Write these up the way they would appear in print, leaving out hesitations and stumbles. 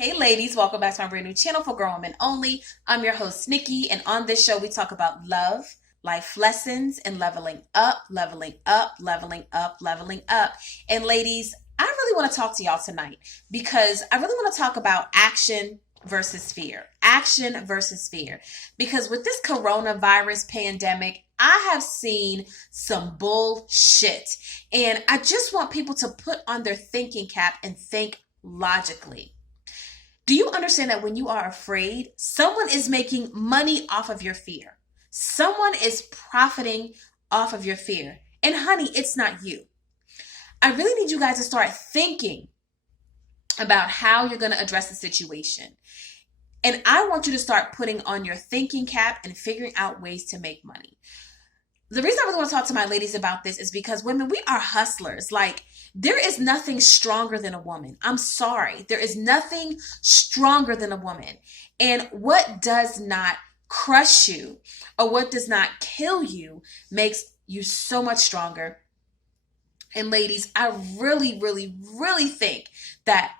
Hey ladies, welcome back to my brand new channel for Grown Women Only. I'm your host Nikki, and on this show we talk about love, life lessons, and leveling up, leveling up, leveling up, leveling up. And ladies, I really want to talk to y'all tonight because I really want to talk about action versus fear. Action versus fear. Because with this coronavirus pandemic, I have seen some bullshit. And I just want people to put on their thinking cap and think logically. Do you understand that when you are afraid, someone is making money off of your fear? Someone is profiting off of your fear. And honey, it's not you. I really need you guys to start thinking about how you're going to address the situation. And I want you to start putting on your thinking cap and figuring out ways to make money. The reason I really want to talk to my ladies about this is because women, we are hustlers. Like, there is nothing stronger than a woman. I'm sorry. There is nothing stronger than a woman. And what does not crush you or what does not kill you makes you so much stronger. And ladies, I really, really, really think that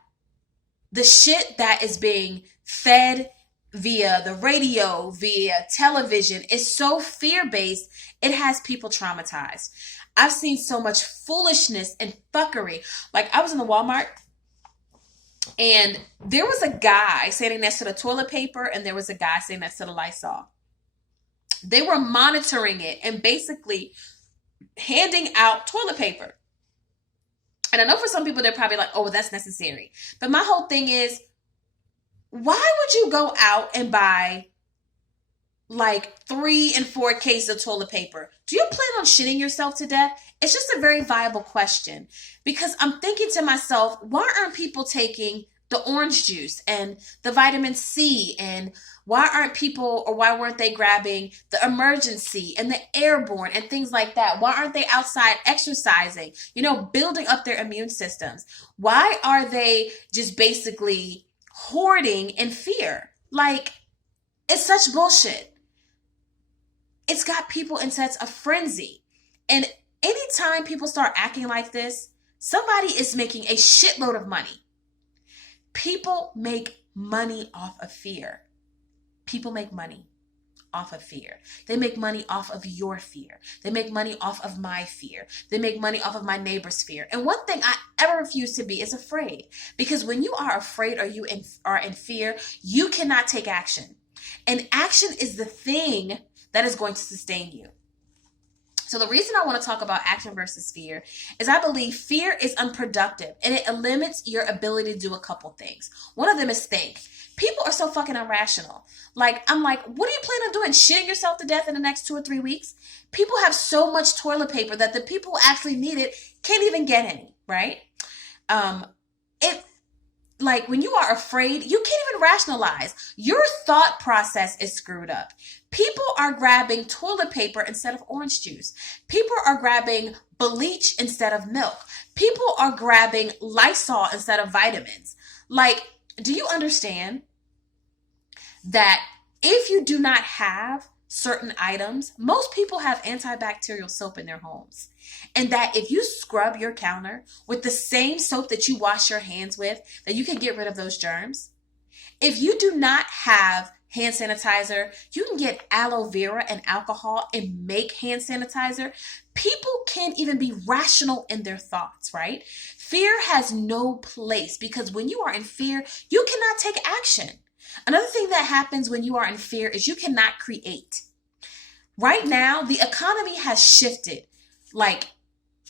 the shit that is being fed via the radio, via television, is so fear-based, it has people traumatized. I've seen so much foolishness and fuckery. Like, I was in the Walmart and there was a guy standing next to the toilet paper and there was a guy standing next to the Lysol. They were monitoring it and basically handing out toilet paper. And I know for some people, they're probably like, oh, well, that's necessary. But my whole thing is, why would you go out and buy like 3 and 4 cases of toilet paper? Do you plan on shitting yourself to death? It's just a very viable question, because I'm thinking to myself, why aren't people taking the orange juice and the vitamin C, and why weren't they grabbing the emergency and the airborne and things like that? Why aren't they outside exercising, building up their immune systems? Why are they just basically hoarding in fear? Like, it's such bullshit. It's got people in such a frenzy. And anytime people start acting like this, somebody is making a shitload of money. People make money off of fear. People make money off of fear. They make money off of your fear. They make money off of my fear. They make money off of my neighbor's fear. And one thing I ever refuse to be is afraid. Because when you are afraid or you are in fear, you cannot take action. And action is the thing that is going to sustain you. So the reason I want to talk about action versus fear is I believe fear is unproductive and it limits your ability to do a couple things. One of them is think. People are so fucking irrational. I'm like, what do you plan on doing? Shitting yourself to death in the next 2 or 3 weeks? People have so much toilet paper that the people who actually need it can't even get any, right? When you are afraid, you can't even rationalize. Your thought process is screwed up. People are grabbing toilet paper instead of orange juice. People are grabbing bleach instead of milk. People are grabbing Lysol instead of vitamins. Do you understand that if you do not have certain items, most people have antibacterial soap in their homes. And that if you scrub your counter with the same soap that you wash your hands with, that you can get rid of those germs. If you do not have hand sanitizer, you can get aloe vera and alcohol and make hand sanitizer. People can't even be rational in their thoughts, right? Fear has no place, because when you are in fear, you cannot take action. Another thing that happens when you are in fear is you cannot create. Right now, the economy has shifted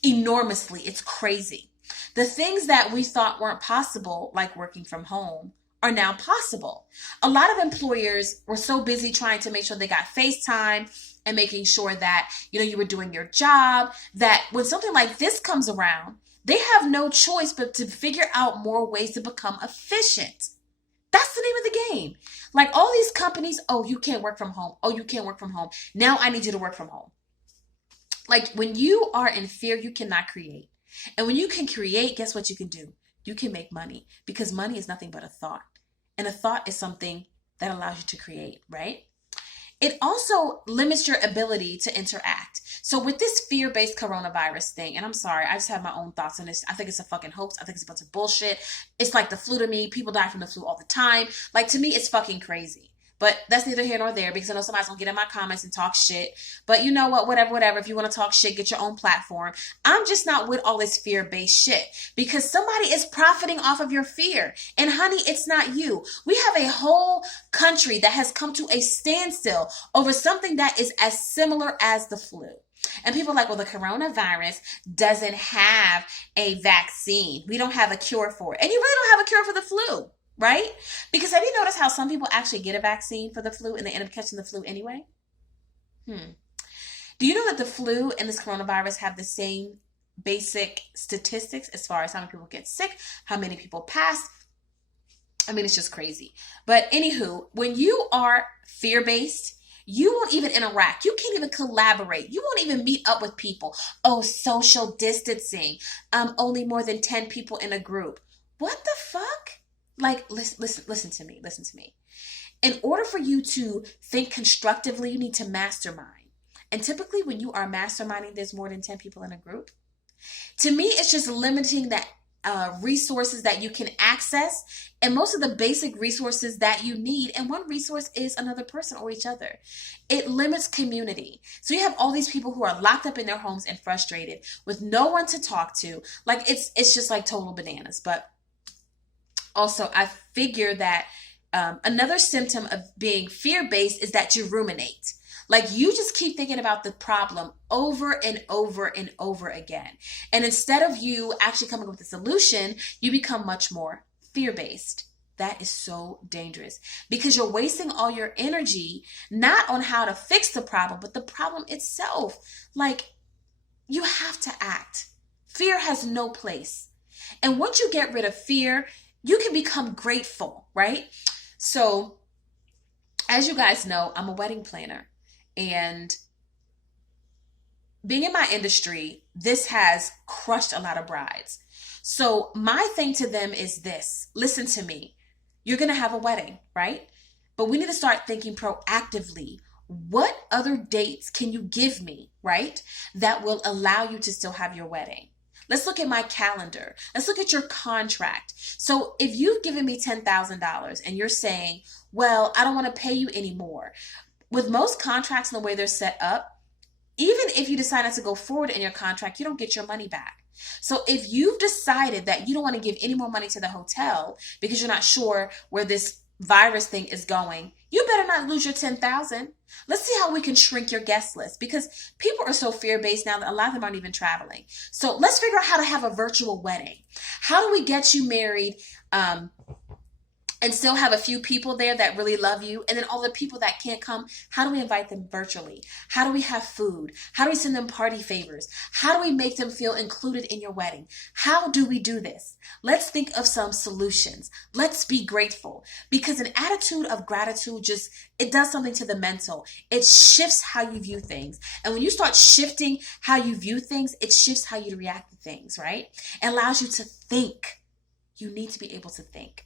enormously. It's crazy. The things that we thought weren't possible, like working from home, are now possible. A lot of employers were so busy trying to make sure they got FaceTime and making sure that, you were doing your job, that when something like this comes around, they have no choice but to figure out more ways to become efficient. That's the name of the game. All these companies, oh, you can't work from home. Oh, you can't work from home. Now I need you to work from home. When you are in fear, you cannot create. And when you can create, guess what you can do? You can make money, because money is nothing but a thought. And a thought is something that allows you to create, right? it also limits your ability to interact. So with this fear-based coronavirus thing, and I'm sorry, I just have my own thoughts on this. I think it's a fucking hoax. I think it's a bunch of bullshit. It's like the flu to me. People die from the flu all the time. Like, to me, it's fucking crazy. But that's neither here nor there, because I know somebody's going to get in my comments and talk shit. But you know what? Whatever. If you want to talk shit, get your own platform. I'm just not with all this fear-based shit, because somebody is profiting off of your fear. And honey, it's not you. We have a whole country that has come to a standstill over something that is as similar as the flu. And people are like, well, the coronavirus doesn't have a vaccine. We don't have a cure for it. And you really don't have a cure for the flu. Right? Because have you noticed how some people actually get a vaccine for the flu and they end up catching the flu anyway? Do you know that the flu and this coronavirus have the same basic statistics as far as how many people get sick, how many people pass? I mean, it's just crazy. But anywho, when you are fear-based, you won't even interact. You can't even collaborate. You won't even meet up with people. Oh, social distancing. Only more than 10 people in a group. What the fuck? Like, listen to me. In order for you to think constructively, you need to mastermind. And typically when you are masterminding, there's more than 10 people in a group. To me, it's just limiting that resources that you can access, and most of the basic resources that you need. And one resource is another person or each other. It limits community. So you have all these people who are locked up in their homes and frustrated with no one to talk to. Like, it's just like total bananas. But also, I figure that another symptom of being fear-based is that you ruminate. Like, you just keep thinking about the problem over and over and over again. And instead of you actually coming up with a solution, you become much more fear-based. That is so dangerous, because you're wasting all your energy not on how to fix the problem, but the problem itself. Like, you have to act. Fear has no place. And once you get rid of fear, you can become grateful, right? So, as you guys know, I'm a wedding planner, and being in my industry, this has crushed a lot of brides. So my thing to them is this: listen to me. You're going to have a wedding, right? But we need to start thinking proactively. What other dates can you give me, right, that will allow you to still have your wedding? Let's look at my calendar. Let's look at your contract. So if you've given me $10,000 and you're saying, well, I don't want to pay you anymore. With most contracts and the way they're set up, even if you decide not to go forward in your contract, you don't get your money back. So if you've decided that you don't want to give any more money to the hotel because you're not sure where this virus thing is going, you better not lose your $10,000. Let's see how we can shrink your guest list, because people are so fear-based now that a lot of them aren't even traveling. So let's figure out how to have a virtual wedding. How do we get you married and still have a few people there that really love you? And then all the people that can't come, how do we invite them virtually? How do we have food? How do we send them party favors? How do we make them feel included in your wedding? How do we do this? Let's think of some solutions. Let's be grateful, because an attitude of gratitude it does something to the mental. It shifts how you view things. And when you start shifting how you view things, it shifts how you react to things, right? It allows you to think. You need to be able to think.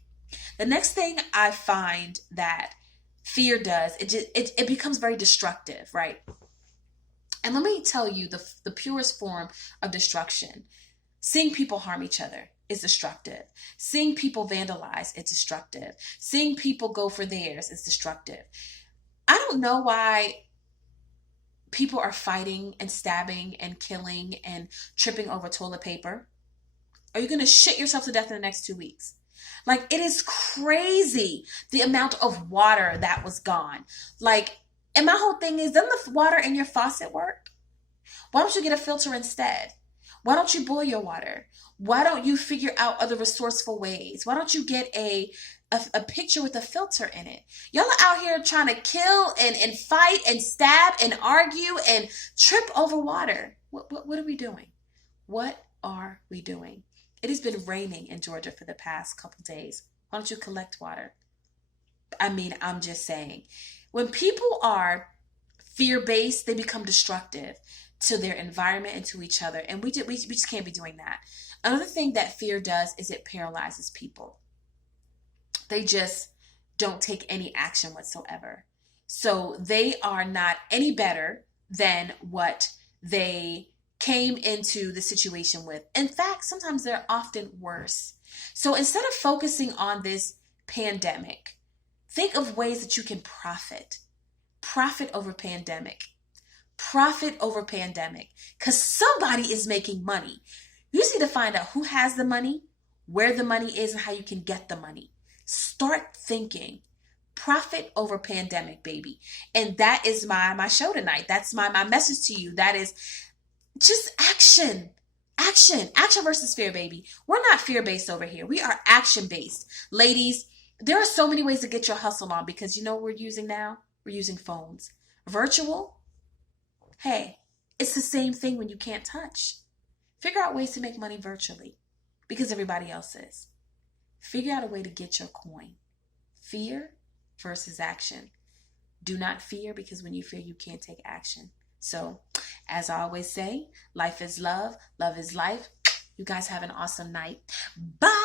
The next thing I find that fear does, it becomes very destructive, right? And let me tell you the purest form of destruction. Seeing people harm each other is destructive. Seeing people vandalize is destructive. Seeing people go for theirs is destructive. I don't know why people are fighting and stabbing and killing and tripping over toilet paper. Are you going to shit yourself to death in the next 2 weeks? Like, it is crazy the amount of water that was gone. Like, and my whole thing is, doesn't the water in your faucet work? Why don't you get a filter instead? Why don't you boil your water? Why don't you figure out other resourceful ways? Why don't you get a pitcher with a filter in it? Y'all are out here trying to kill and fight and stab and argue and trip over water. What are we doing? What are we doing? It has been raining in Georgia for the past couple days. Why don't you collect water? I mean, I'm just saying. When people are fear-based, they become destructive to their environment and to each other. And we just can't be doing that. Another thing that fear does is it paralyzes people. They just don't take any action whatsoever. So they are not any better than what they came into the situation with. In fact, sometimes they're often worse. So instead of focusing on this pandemic, think of ways that you can profit. Profit over pandemic. Profit over pandemic. Because somebody is making money. You just need to find out who has the money, where the money is, and how you can get the money. Start thinking. Profit over pandemic, baby. And that is my show tonight. That's my message to you. That is just action. Action versus fear, baby. We're not fear-based over here. We are action-based. Ladies, there are so many ways to get your hustle on, because you know what we're using now? We're using phones. Virtual, hey, it's the same thing when you can't touch. Figure out ways to make money virtually, because everybody else is. Figure out a way to get your coin. Fear versus action. Do not fear, because when you fear, you can't take action. So, as I always say, life is love. Love is life. You guys have an awesome night. Bye.